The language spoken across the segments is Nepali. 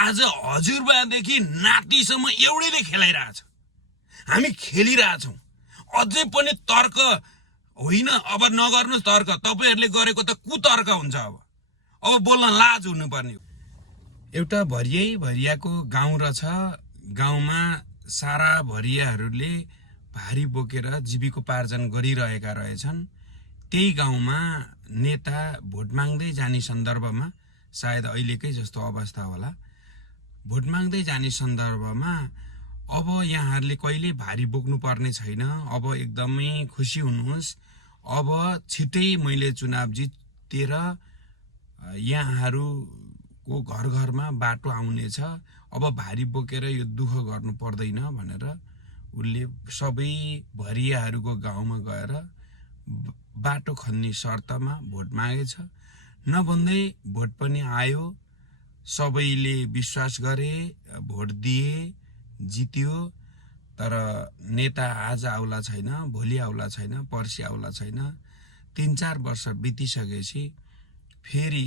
आज हजुरबादेखि नातिसम्म एउटैले खेलाइरहेछ। हामी खेलिरहेछौँ। अझै पनि तर्क होइन, अब नगर्नुहोस् तर्क। तपाईँहरूले गरेको त कुतर्क हुन्छ। अब बोल्न लाज हुनुपर्ने। एउटा भरियाको गाउँ रहेछ। गाउँमा सारा भरियाहरूले भारी बोकेर जीविकोपार्जन गरिरहेका रहेछन्। त्यही गाउँमा नेता भोट माग्दै जाने सन्दर्भमा, सायद अहिलेकै जस्तो अवस्था होला, भोट माग्दै जाने सन्दर्भमा अब यहाँहरूले कहिले भारी बोक्नु पर्ने छैन, अब एकदमै खुसी हुनुहोस्, अब छिटै मैले चुनाव जितेर यहाँहरूको घर घरमा बाटो आउनेछ, अब भारी बोकेर यो दुःख गर्नु पर्दैन भनेर उसले सबै भरियाहरूको गाउँमा गएर बाटो खन्ने शर्तमा भोट मागेछ। नभन्दै भोट पनि आयो, सबैले विश्वास गरे, भोट दिए, जित्यो। तर नेता आज आउला छैन, भोलि आउला छैन, पर्सि आउला छैन। 3-4 वर्ष बितिसकेपछि फेरि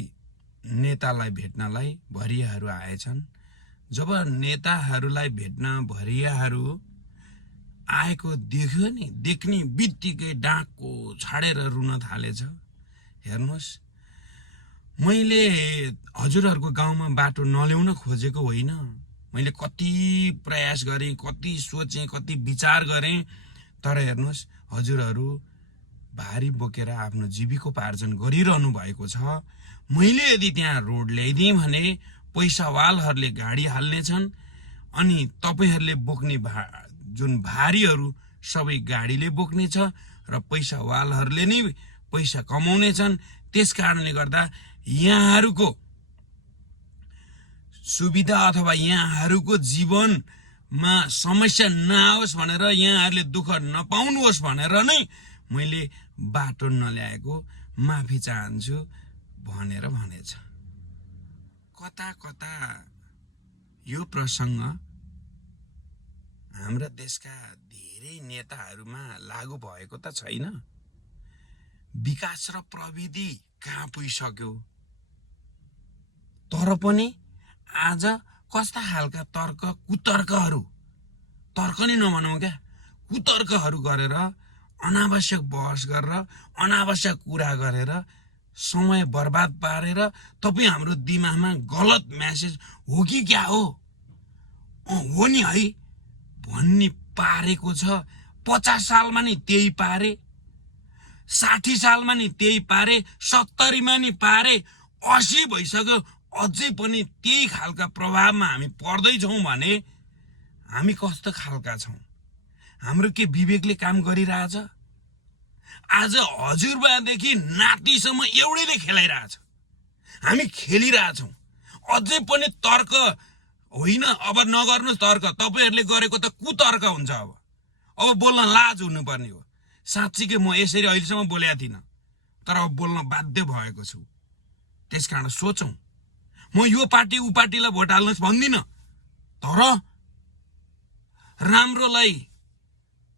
नेतालाई भेट्नलाई भरियाहरू आएछन्। जब नेताहरूलाई भेट्न भरियाहरू आएको देख्यो नि, देख्ने बित्तिकै डाँको छाडेर रुन थालेछ। हेर्नुहोस्, मैले हजुरहरूको गाउँमा बाटो नल्याउन खोजेको होइन। मैले कति प्रयास गरेँ, कति सोचेँ, कति विचार गरेँ, तर हेर्नुहोस् हजुरहरू भारी बोकेर आफ्नो जीविकोपार्जन गरिरहनु भएको छ। मैले यदि त्यहाँ रोड ल्याइदिएँ भने पैसावालहरूले गाडी हाल्नेछन् अनि तपाईँहरूले बोक्ने जुन भारीहरू सबै गाडीले बोक्नेछ र पैसावालहरूले नै पैसा कमाउनेछन्। त्यस कारणले गर्दा यहाँहरूको सुविधा अथवा यहाँहरूको जीवनमा समस्या नआओस् भनेर, यहाँहरूले दुःख नपाउनुहोस् भनेर नै मैले बाटो नल्याएको माफी चाहन्छु भनेर भनेछ। कता कता यो प्रसङ्ग हाम्रा देशका धेरै नेताहरूमा लागू भएको त छैन। विकास र प्रविधि कहाँ पुगिसक्यो, तर पनि आज कस्ता खालका कुतर्कहरू, तर्क नै नभनौँ क्या, कुतर्कहरू गरेर, अनावश्यक बहस गरेर, अनावश्यक कुरा गरेर, समय बर्बाद पारेर तपाईँ हाम्रो दिमागमा गलत म्यासेज हो कि क्या हो नि है भन्ने पारेको छ। 50 सालमा नि त्यही पारे, 60 सालमा नि त्यही पारे, 70मा नि पारे, 80 भइसक्यो अझै पनि त्यही खालका प्रभावमा हामी पर्दैछौँ भने हामी कस्तो खालका छौँ? हाम्रो के विवेकले काम गरिरहेछ? आज हजुरबादेखि नातिसम्म एउटैले खेलाइरहेछ। हामी खेलिरहेछौँ। अझै पनि तर्क होइन, अब नगर्नुहोस् तर्क। तपाईँहरूले गरेको त कुतर्क हुन्छ। अब बोल्न लाज हुनुपर्ने हो। साँच्चीकै म यसरी अहिलेसम्म बोलेको थिइनँ, तर अब बोल्न बाध्य भएको छु। त्यस कारण सोचौँ। म यो पार्टी ऊ पार्टीलाई भोट हाल्नुहोस् भन्दिनँ, तर राम्रोलाई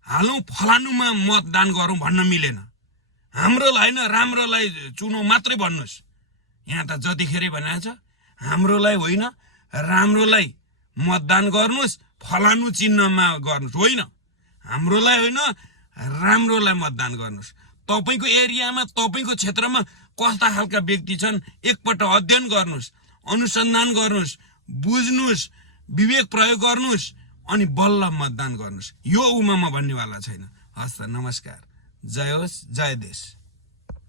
हालौँ, फलानुमा मतदान गरौँ भन्न मिलेन। हाम्रोलाई होइन, राम्रोलाई चुनौ मात्रै भन्नुहोस्। यहाँ त जतिखेरै भनेको छ, हाम्रोलाई होइन, राम्रोलाई मतदान गर्नुहोस्, फलानु चिन्हमा गर्नुहोस्। होइन, हाम्रोलाई होइन, राम्रोलाई मतदान गर्नुहोस्। तपाईँको एरियामा, तपाईँको क्षेत्रमा कस्ता खालका व्यक्ति छन् एकपल्ट अध्ययन गर्नुहोस्, अनुसन्धान गर्नुहोस्, बुझ्नुहोस्, विवेक प्रयोग गर्नुहोस्, अनि बल्ल मतदान गर्नुहोस्। यो उमा म भन्नेवाला छैन। हस् त, नमस्कार। जय होस्, जय देश।